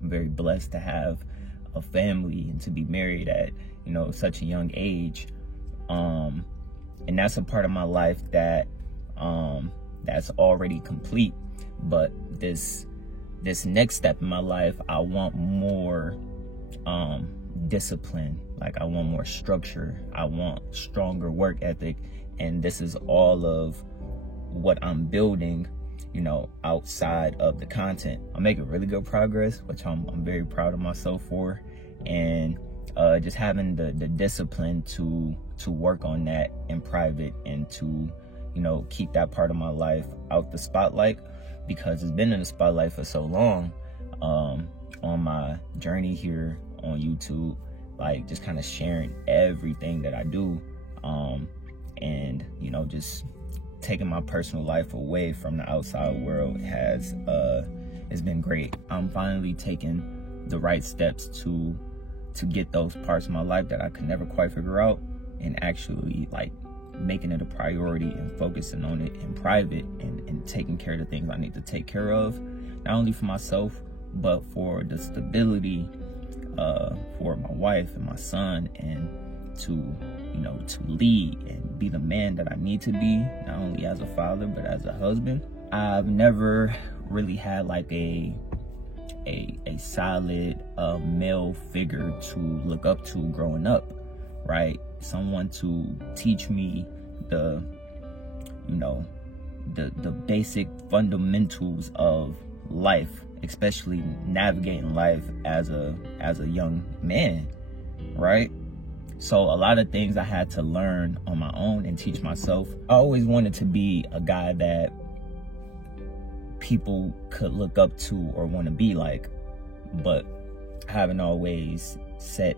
I'm very blessed to have a family and to be married at, such a young age. And that's a part of my life that that's already complete. But this next step in my life, I want more discipline. Like, I want more structure. I want stronger work ethic. And this is all of what I'm building, outside of the content. I'm making really good progress, which I'm very proud of myself for. And just having the discipline to work on that in private and to, keep that part of my life out the spotlight, because it's been in the spotlight for so long on my journey here on YouTube, like just kind of sharing everything that I do, and just taking my personal life away from the outside world has been great. I'm finally taking the right steps to get those parts of my life that I could never quite figure out, and actually like making it a priority and focusing on it in private and taking care of the things I need to take care of, not only for myself, but for the stability for my wife and my son, and to lead and be the man that I need to be, not only as a father, but as a husband. I've never really had like a solid male figure to look up to growing up, right? Someone to teach me the basic fundamentals of life, especially navigating life as a young man, right? So a lot of things I had to learn on my own and teach myself. I always wanted to be a guy that people could look up to or want to be like, but I haven't always set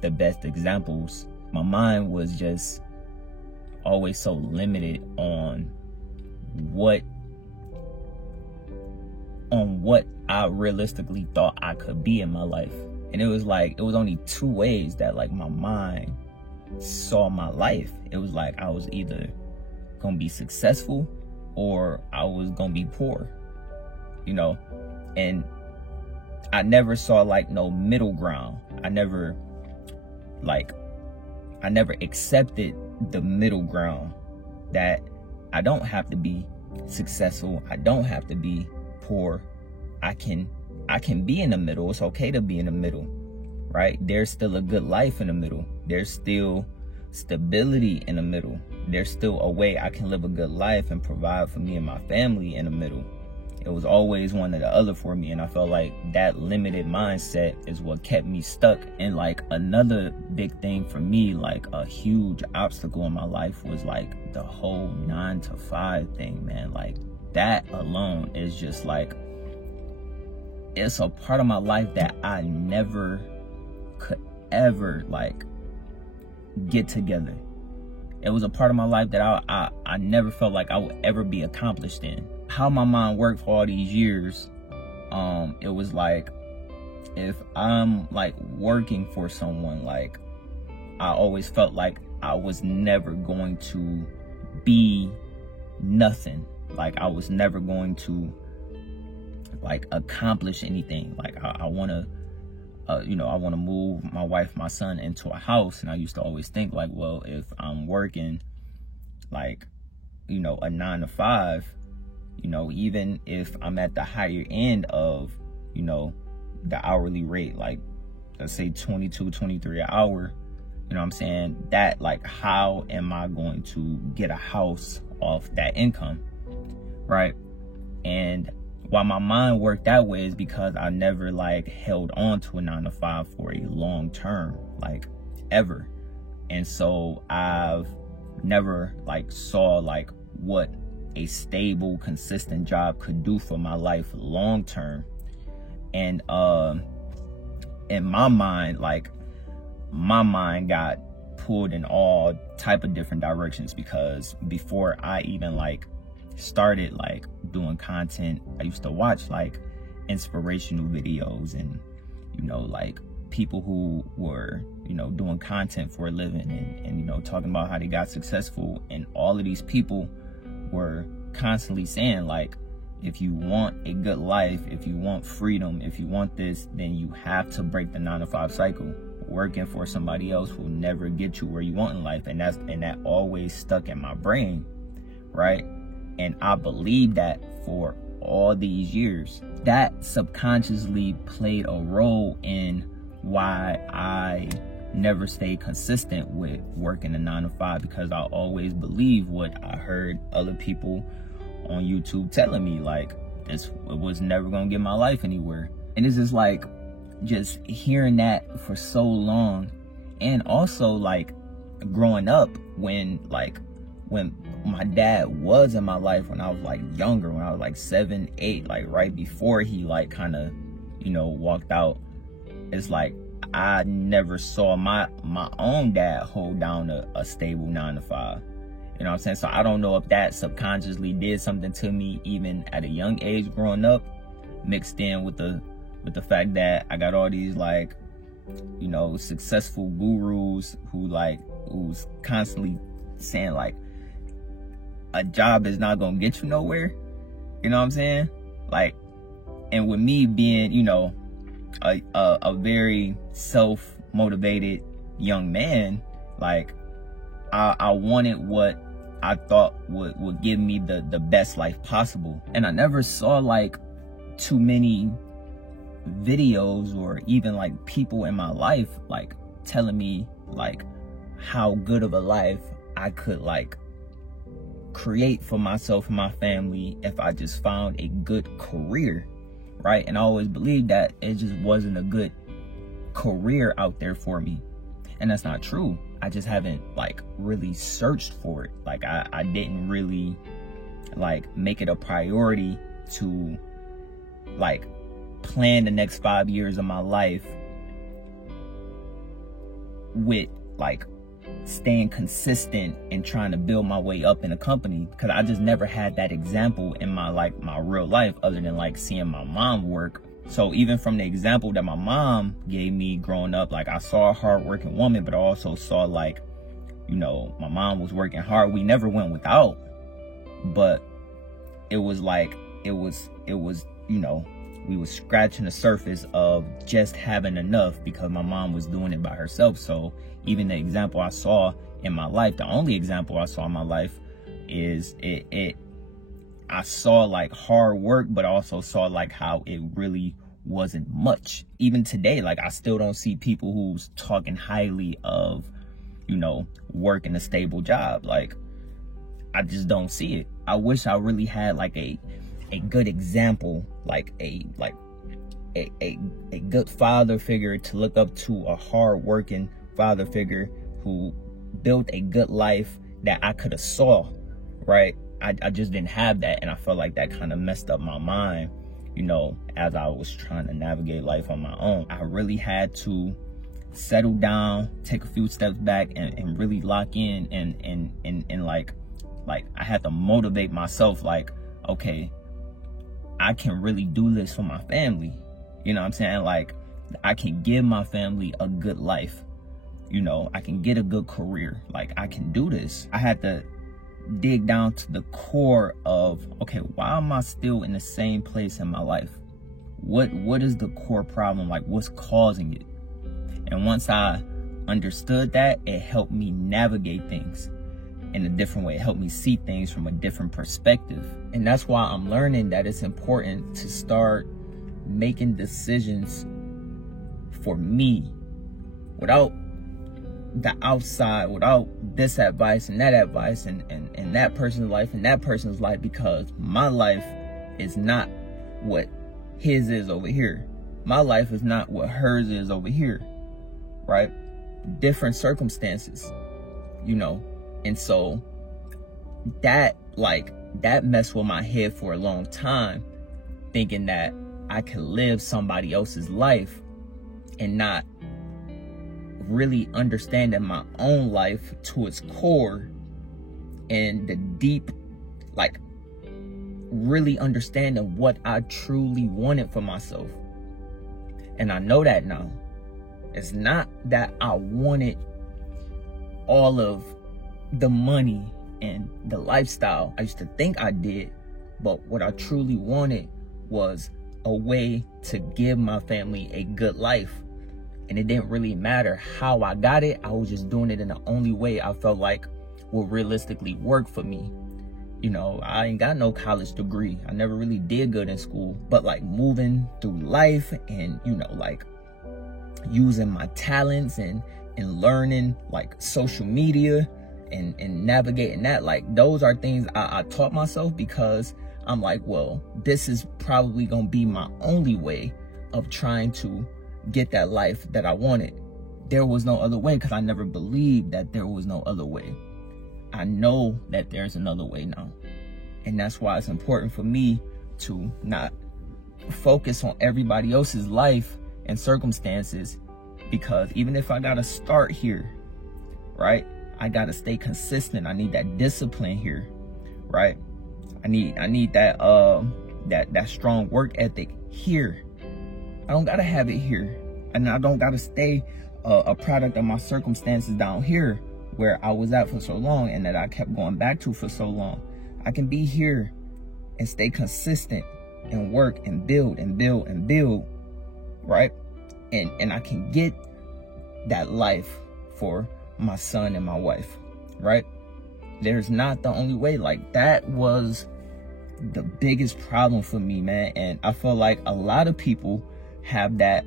the best examples. My mind was just always so limited on what I realistically thought I could be in my life. And it was only two ways that like my mind saw my life. It was like I was either gonna be successful or I was gonna be poor, and I never saw like no middle ground. I never accepted the middle ground, that I don't have to be successful, I don't have to be poor, I can be in the middle. It's okay to be in the middle, right? There's still a good life in the middle. There's still stability in the middle. There's still a way I can live a good life and provide for me and my family in the middle. It was always one or the other for me, and I felt like that limited mindset is what kept me stuck. And like another big thing for me, like a huge obstacle in my life, was like the whole 9-to-5 thing, man. Like that alone is just like, it's a part of my life that I never could ever like get together. It was a part of my life that I never felt like I would ever be accomplished in. How my mind worked for all these years, it was like, if I'm like working for someone, like I always felt like I was never going to be nothing. Like I was never going to like accomplish anything. Like I want to I want to move my wife, my son into a house, and I used to always think like, well, if I'm working like a 9-to-5, even if I'm at the higher end of the hourly rate, like let's say 22, 23 an hour, what I'm saying, that like, how am I going to get a house off that income, right? And why my mind worked that way is because I never like held on to a 9-to-5 for a long term, like ever. And so I've never like saw like what a stable, consistent job could do for my life long term. And in my mind, like my mind got pulled in all type of different directions, because before I even like started like doing content, I used to watch like inspirational videos and like people who were doing content for a living and talking about how they got successful, and all of these people were constantly saying like, if you want a good life, if you want freedom, if you want this, then you have to break the 9-to-5 cycle. Working for somebody else will never get you where you want in life. And that always stuck in my brain, right? And I believed that for all these years. That subconsciously played a role in why I never stayed consistent with working a 9-to-5, because I always believed what I heard other people on YouTube telling me, like, this was never gonna get my life anywhere. And it's just like, just hearing that for so long. And also, like, growing up, when my dad was in my life, when I was like younger, when I was like 7, 8, like right before he like kind of, you know, walked out, it's like I never saw my own dad hold down a stable 9-to-5. You know what I'm saying? So I don't know if that subconsciously did something to me even at a young age growing up, mixed in with the fact that I got all these, like, you know, successful gurus who's constantly saying like a job is not gonna get you nowhere. You know what I'm saying? Like, and with me being, you know, a very self-motivated young man, like I wanted what I thought would give me the best life possible. And I never saw like too many videos or even like people in my life like telling me like how good of a life I could like create for myself and my family if I just found a good career, right? And I always believed that it just wasn't a good career out there for me. And that's not true. I just haven't like really searched for it. Like I didn't really like make it a priority to like plan the next 5 years of my life with like staying consistent and trying to build my way up in a company, because I just never had that example in my real life, other than like seeing my mom work. So even from the example that my mom gave me growing up, like I saw a hardworking woman, but I also saw like, you know, my mom was working hard. We never went without, but it was like, it was, you know, we was scratching the surface of just having enough because my mom was doing it by herself. So even the example I saw in my life, the only example I saw in my life is I saw like hard work, but I also saw like how it really wasn't much. Even today, like I still don't see people who's talking highly of, you know, working a stable job. Like I just don't see it. I wish I really had like a good example, like a good father figure to look up to, a hard-working father figure who built a good life that I could have saw, right? I just didn't have that, and I felt like that kind of messed up my mind, you know, as I was trying to navigate life on my own. I really had to settle down, take a few steps back, and really lock in, and like I had to motivate myself, like, okay, I can really do this for my family. You know what I'm saying? Like, I can give my family a good life. You know, I can get a good career. Like, I can do this. I had to dig down to the core of, okay, why am I still in the same place in my life? What is the core problem? Like, what's causing it? And once I understood that, it helped me navigate things in a different way. It helped me see things from a different perspective. And that's why I'm learning that it's important to start making decisions for me without the outside, without this advice and that advice and that person's life and that person's life, because my life is not what his is over here. My life is not what hers is over here, right? Different circumstances, you know. And so that messed with my head for a long time, thinking that I could live somebody else's life and not really understanding my own life to its core and the deep, like really understanding what I truly wanted for myself. And I know that now. It's not that I wanted all of the money and the lifestyle I used to think I did, But what I truly wanted was a way to give my family a good life. And it didn't really matter how I got it. I was just doing it in the only way I felt like will realistically work for me. You know, I ain't got no college degree. I never really did good in school. But like moving through life and, you know, like using my talents and learning like social media and navigating that, like those are things I taught myself, because I'm like, well, this is probably gonna be my only way of trying to get that life that I wanted. There was no other way, because I never believed that there was no other way. I know that there's another way now. And that's why it's important for me to not focus on everybody else's life and circumstances, because even if I gotta start here, right, I gotta stay consistent. I need that discipline here, right? I need that that strong work ethic here. I don't gotta have it here, and I don't gotta stay a product of my circumstances down here where I was at for so long and that I kept going back to for so long. I can be here and stay consistent and work and build and build and build, right? And I can get that life for my son and my wife, right? There's not the only way. Like, that was the biggest problem for me, man. And I feel like a lot of people have that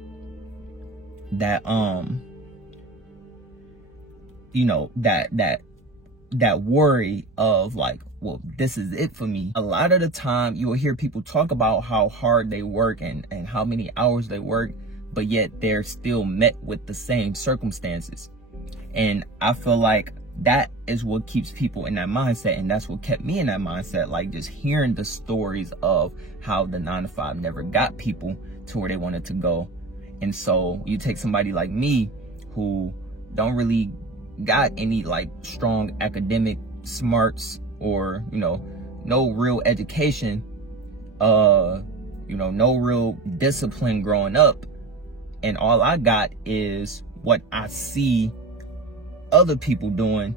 you know, that worry of like, well, this is it for me. A lot of the time you will hear people talk about how hard they work and how many hours they work, but yet they're still met with the same circumstances. And I feel like that is what keeps people in that mindset, and that's what kept me in that mindset. Like, just hearing the stories of how the 9-to-5 never got people to where they wanted to go. And so you take somebody like me who don't really got any like strong academic smarts or, you know, no real education, you know, no real discipline growing up, and all I got is what I see other people doing.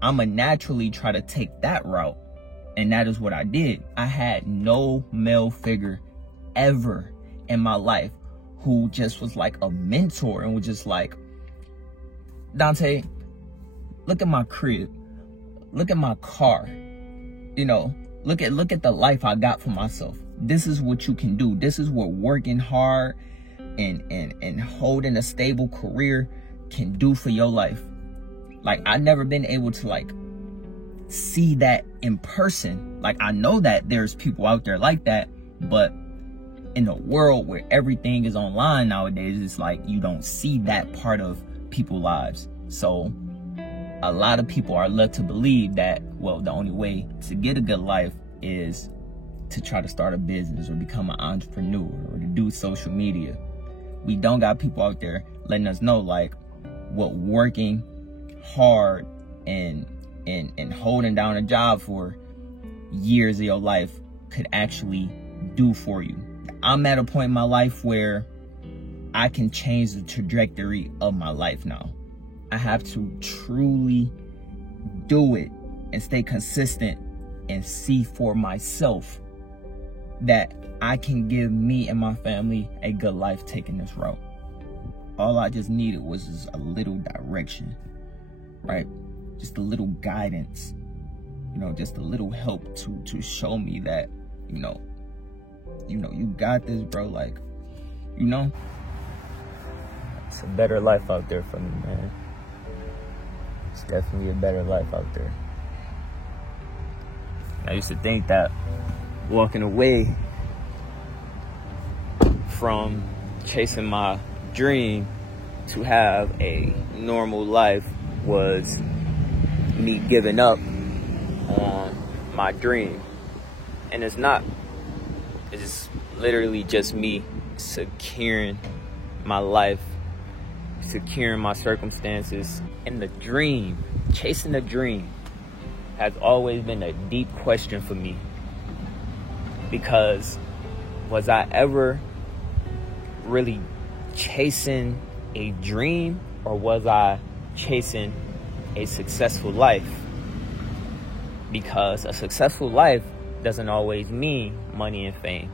I'ma naturally try to take that route, and that is what I did. I had no male figure ever in my life who just was like a mentor and was just like, Dante, look at my crib, look at my car, you know, look at the life I got for myself. This is what you can do. This is what working hard and holding a stable career can do for your life. Like, I never been able to like see that in person. Like, I know that there's people out there like that, but in a world where everything is online nowadays, it's like you don't see that part of people's lives. So a lot of people are led to believe that, well, the only way to get a good life is to try to start a business or become an entrepreneur or to do social media. We don't got people out there letting us know like what working hard and holding down a job for years of your life could actually do for you. I'm at a point in my life where I can change the trajectory of my life now. I have to truly do it and stay consistent and see for myself that I can give me and my family a good life taking this route. All I just needed was just a little direction, right? Just a little guidance, you know, just a little help to show me that, you know, you got this, bro. Like, you know, it's a better life out there for me, man. It's definitely a better life out there. I used to think that walking away from chasing my dream to have a normal life was me giving up on my dream. And it's not. It's literally just me securing my life, securing my circumstances. And the dream, chasing the dream, has always been a deep question for me. Because was I ever really chasing a dream, or was I chasing a successful life? Because a successful life doesn't always mean money and fame.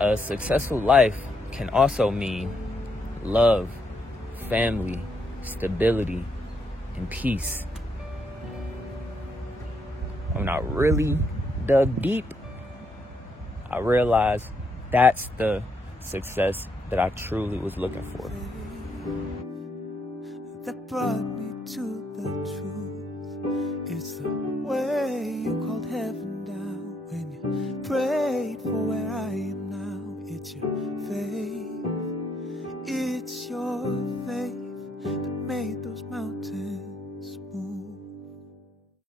A successful life can also mean love, family, stability, and peace. When I really dug deep, I realized that's the success that I truly was looking for. That brought me to the truth. It's the